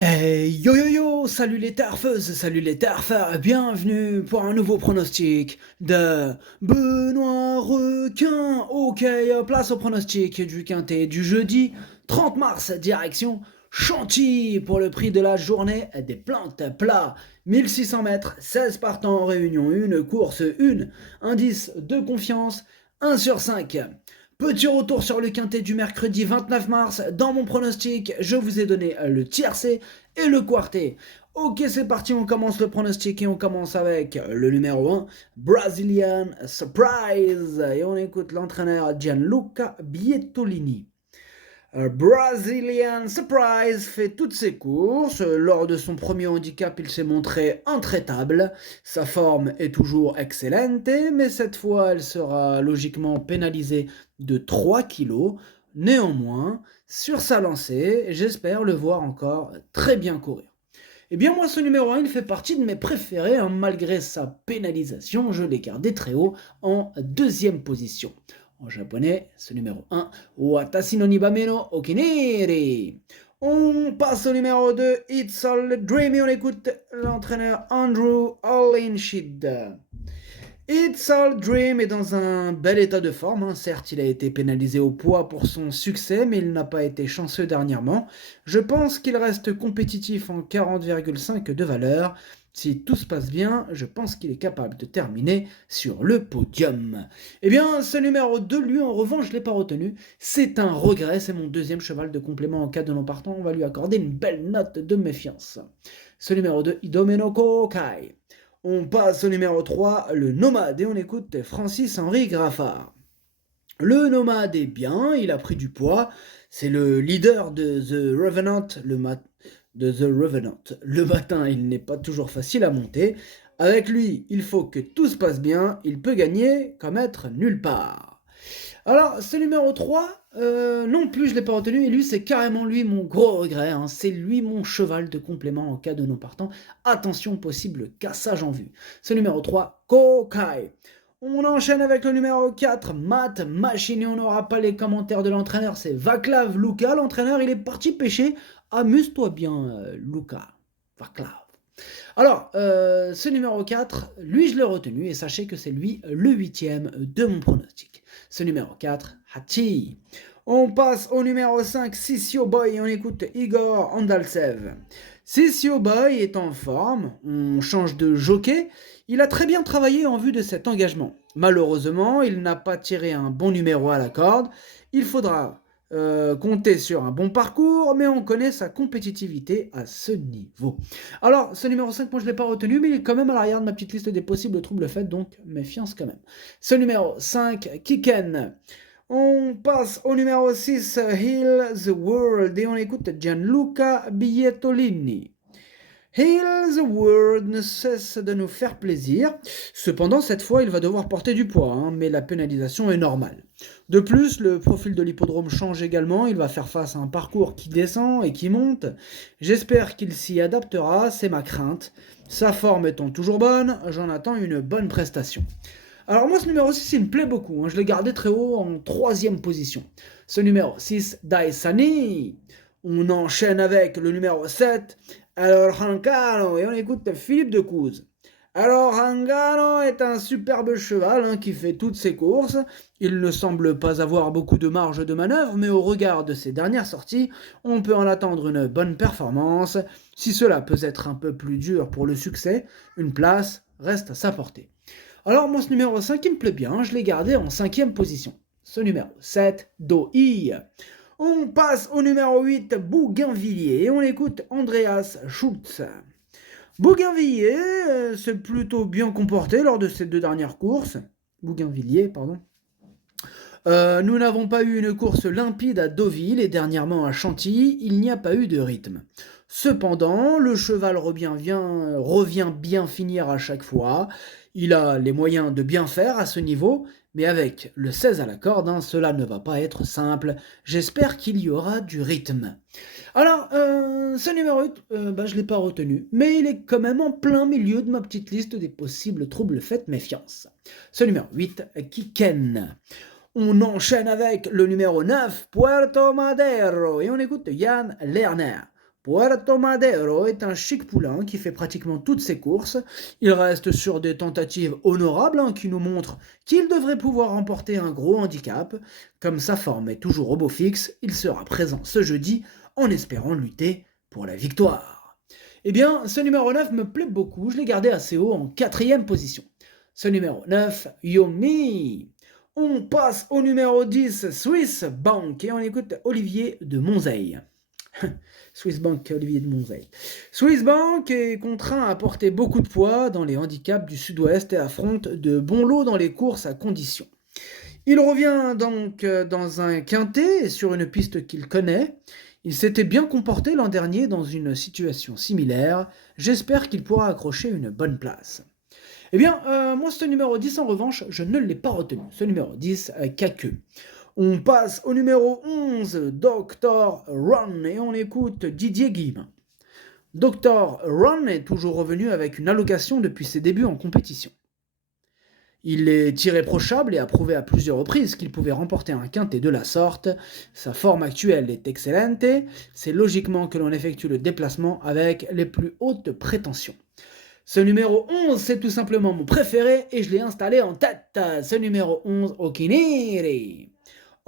Hey yo yo yo, salut les tarfeuses, salut les tarfeurs, bienvenue pour un nouveau pronostic de Benoît Requin. Ok, place au pronostic du quintet du jeudi 30 mars, direction Chantilly pour le prix de la journée des plantes plats. 1600 mètres, 16 partants en réunion 1, course 1, indice de confiance 1 sur 5. Petit retour sur le quintet du mercredi 29 mars. Dans mon pronostic, je vous ai donné le tiercé et le quartet. Ok, c'est parti, on commence le pronostic et on commence avec le numéro 1, Brazilian Surprise. Et on écoute l'entraîneur Gianluca Bietolini. Brazilian Surprise fait toutes ses courses. Lors de son premier handicap, il s'est montré intraitable. Sa forme est toujours excellente, mais cette fois, elle sera logiquement pénalisée de 3 kilos. Néanmoins, sur sa lancée, j'espère le voir encore très bien courir. Eh bien moi ce numéro 1 il fait partie de mes préférés, hein, malgré sa pénalisation, je l'ai gardé très haut en deuxième position. En japonais, ce numéro 1, Watashi no Nibameno Okiniri. On passe au numéro 2, It's All Dreamy, on écoute l'entraîneur Andrew Allinshid. It's All Dream est dans un bel état de forme, hein. Certes, il a été pénalisé au poids pour son succès, mais il n'a pas été chanceux dernièrement. Je pense qu'il reste compétitif en 40,5 de valeur. Si tout se passe bien, je pense qu'il est capable de terminer sur le podium. Eh bien, ce numéro 2, lui, en revanche, je ne l'ai pas retenu. C'est un regret, c'est mon deuxième cheval de complément en cas de non partant. On va lui accorder une belle note de méfiance. Ce numéro 2, Idomeno Kokai. On passe au numéro 3, le Nomade, et on écoute Francis-Henri Graffard. Le Nomade est bien, il a pris du poids, c'est le leader de The Revenant Le matin, il n'est pas toujours facile à monter. Avec lui, il faut que tout se passe bien, il peut gagner comme être nulle part. Alors, ce numéro 3, non plus je ne l'ai pas retenu, et lui c'est carrément lui mon gros regret, hein. C'est lui mon cheval de complément en cas de non partant. Attention, possible cassage en vue. Ce numéro 3, Kokai. On enchaîne avec le numéro 4, Matt Machine, et on n'aura pas les commentaires de l'entraîneur, c'est Vaclav Luka, l'entraîneur il est parti pêcher. Amuse-toi bien, Luka. Vaclav. Alors, ce numéro 4, lui je l'ai retenu et sachez que c'est lui le huitième de mon pronostic. Ce numéro 4, Hachi. On passe au numéro 5, Sissio Boy, et on écoute Igor Andalsev. Sissio Boy est en forme, on change de jockey, il a très bien travaillé en vue de cet engagement. Malheureusement, il n'a pas tiré un bon numéro à la corde, il faudra compter sur un bon parcours, mais on connaît sa compétitivité à ce niveau. Alors, ce numéro 5, moi je ne l'ai pas retenu, mais il est quand même à l'arrière de ma petite liste des possibles troubles faits, donc méfiance quand même. Ce numéro 5, Kiken. On passe au numéro 6, Heal the World, et on écoute Gianluca Bietolini. Heal the World ne cesse de nous faire plaisir. Cependant, cette fois, il va devoir porter du poids, hein, mais la pénalisation est normale. De plus, le profil de l'hippodrome change également. Il va faire face à un parcours qui descend et qui monte. J'espère qu'il s'y adaptera, c'est ma crainte. Sa forme étant toujours bonne, j'en attends une bonne prestation. Alors moi, ce numéro 6, il me plaît beaucoup, hein. Je l'ai gardé très haut en troisième position. Ce numéro 6, Daisani. On enchaîne avec le numéro 7, alors Hangano, et on écoute Philippe de Couze. Alors Hangano est un superbe cheval, hein, qui fait toutes ses courses. Il ne semble pas avoir beaucoup de marge de manœuvre, mais au regard de ses dernières sorties, on peut en attendre une bonne performance. Si cela peut être un peu plus dur pour le succès, une place reste à sa portée. Alors moi ce numéro 5 il me plaît bien, je l'ai gardé en cinquième position. Ce numéro 7, Doi. On passe au numéro 8, Bougainvilliers, et on écoute Andreas Schultz. Bougainvilliers s'est plutôt bien comporté lors de ces deux dernières courses. Bougainvilliers, pardon. Nous n'avons pas eu une course limpide à Deauville et dernièrement à Chantilly, il n'y a pas eu de rythme. Cependant, le cheval revient bien finir à chaque fois. Il a les moyens de bien faire à ce niveau, mais avec le 16 à la corde, hein, cela ne va pas être simple. J'espère qu'il y aura du rythme. Alors, ce numéro 8, je ne l'ai pas retenu, mais il est quand même en plein milieu de ma petite liste des possibles troubles, faites méfiance. Ce numéro 8, Kiken. On enchaîne avec le numéro 9, Puerto Madero, et on écoute Yann Lerner. Puerto Madero est un chic poulain qui fait pratiquement toutes ses courses. Il reste sur des tentatives honorables qui nous montrent qu'il devrait pouvoir remporter un gros handicap. Comme sa forme est toujours au beau fixe, il sera présent ce jeudi en espérant lutter pour la victoire. Eh bien, ce numéro 9 me plaît beaucoup, je l'ai gardé assez haut en 4e position. Ce numéro 9, Yomi. On passe au numéro 10, Swiss Bank, et on écoute Olivier de Monzeil. Swiss Bank, Olivier de Monzeil. Swiss Bank est contraint à porter beaucoup de poids dans les handicaps du sud-ouest et affronte de bons lots dans les courses à condition. Il revient donc dans un quintet sur une piste qu'il connaît. Il s'était bien comporté l'an dernier dans une situation similaire. J'espère qu'il pourra accrocher une bonne place. Eh bien, moi, ce numéro 10, en revanche, je ne l'ai pas retenu. Ce numéro 10, Kaku. On passe au numéro 11, Dr. Run, et on écoute Didier Guillemin. Dr. Run est toujours revenu avec une allocation depuis ses débuts en compétition. Il est irréprochable et a prouvé à plusieurs reprises qu'il pouvait remporter un quintet de la sorte. Sa forme actuelle est excellente, c'est logiquement que l'on effectue le déplacement avec les plus hautes prétentions. Ce numéro 11, c'est tout simplement mon préféré et je l'ai installé en tête. Ce numéro 11, Okiniri.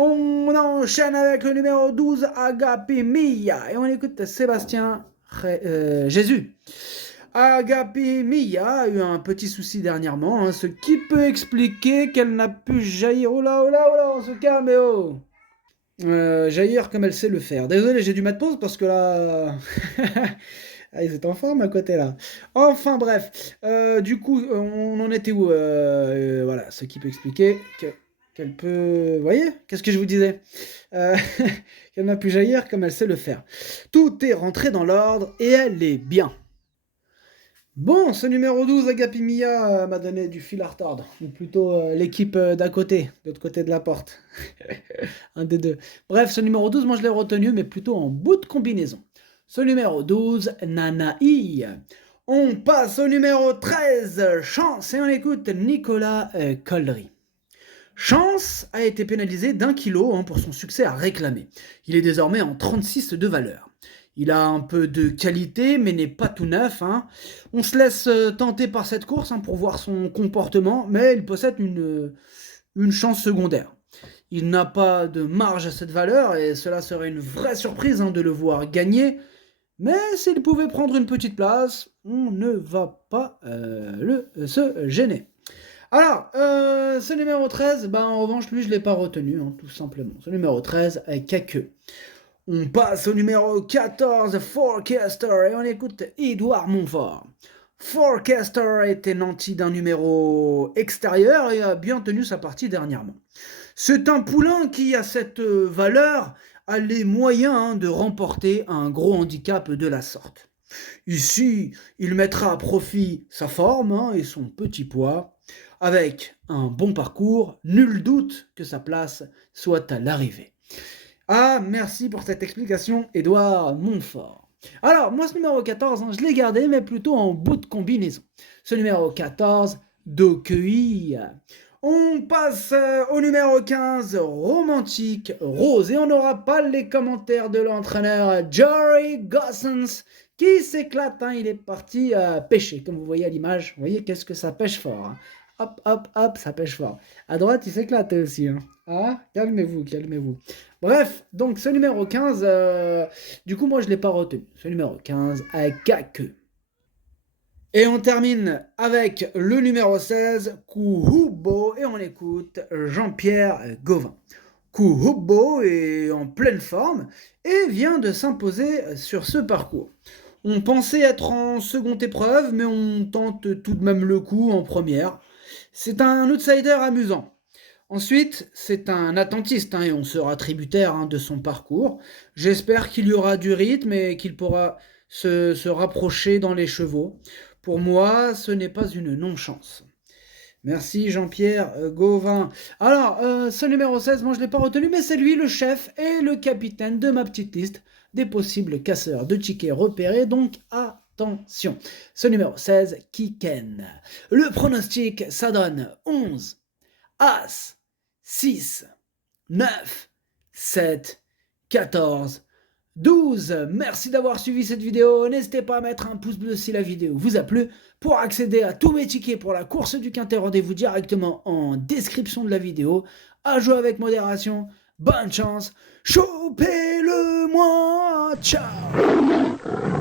On enchaîne avec le numéro 12, Agapi Mia. Et on écoute Sébastien Jésus. Agapi Mia a eu un petit souci dernièrement, ce qui peut expliquer qu'elle n'a pu jaillir. Oh là, on se calme, oh. Jaillir comme elle sait le faire. Désolé, j'ai dû mettre pause parce que là... Ah, ils étaient en forme à côté là. Enfin bref, du coup, on en était où voilà, ce qui peut expliquer qu'elle peut... Vous voyez? Qu'est-ce que je vous disais qu'elle n'a pu jaillir comme elle sait le faire. Tout est rentré dans l'ordre et elle est bien. Bon, ce numéro 12, Agapimia, m'a donné du fil à retordre. Ou plutôt l'équipe d'à côté, de l'autre côté de la porte. Un des deux. Bref, ce numéro 12, moi je l'ai retenu, mais plutôt en bout de combinaison. Ce numéro 12, Nanaï. On passe au numéro 13, Chance, et on écoute Nicolas Collery. Chance a été pénalisé d'1 kilo pour son succès à réclamer. Il est désormais en 36 de valeur. Il a un peu de qualité, mais n'est pas tout neuf. On se laisse tenter par cette course pour voir son comportement, mais il possède une chance secondaire. Il n'a pas de marge à cette valeur, et cela serait une vraie surprise de le voir gagner. Mais s'il pouvait prendre une petite place, on ne va pas se gêner. Alors, ce numéro 13, en revanche, lui, je ne l'ai pas retenu, tout simplement. Ce numéro 13, Kaku. On passe au numéro 14, Forecaster, et on écoute Édouard Montfort. Forecaster était nanti d'un numéro extérieur et a bien tenu sa partie dernièrement. C'est un poulain qui a cette valeur, a les moyens de remporter un gros handicap de la sorte. Ici, il mettra à profit sa forme et son petit poids. Avec un bon parcours, nul doute que sa place soit à l'arrivée. Ah, merci pour cette explication, Édouard Montfort. Alors, moi, ce numéro 14, je l'ai gardé, mais plutôt en bout de combinaison. Ce numéro 14, Dokuyi. On passe au numéro 15, Romantique Rose. Et on n'aura pas les commentaires de l'entraîneur Jory Gossens, qui s'éclate. Il est parti pêcher, comme vous voyez à l'image. Vous voyez qu'est-ce que ça pêche fort. Hop, hop, hop, ça pêche fort. À droite, il s'éclate aussi. Calmez-vous, calmez-vous. Bref, donc ce numéro 15, du coup, moi, je ne l'ai pas retenu. Ce numéro 15, Kaku. Et on termine avec le numéro 16, Kuhubo, et on écoute Jean-Pierre Gauvin. Kuhubo est en pleine forme et vient de s'imposer sur ce parcours. On pensait être en seconde épreuve, mais on tente tout de même le coup en première. C'est un outsider amusant. Ensuite, c'est un attentiste et on sera tributaire de son parcours. J'espère qu'il y aura du rythme et qu'il pourra se rapprocher dans les chevaux. Pour moi, ce n'est pas une non-chance. Merci Jean-Pierre Gauvin. Alors, ce numéro 16, moi je ne l'ai pas retenu, mais c'est lui le chef et le capitaine de ma petite liste des possibles casseurs de tickets repérés, donc attention. Ce numéro 16, Kiken. Le pronostic, ça donne 11, As, 6, 9, 7, 14, 12. Merci d'avoir suivi cette vidéo. N'hésitez pas à mettre un pouce bleu si la vidéo vous a plu. Pour accéder à tous mes tickets pour la course du Quintet, rendez-vous directement en description de la vidéo. À jouer avec modération. Bonne chance. Chopez-le moi. Ciao.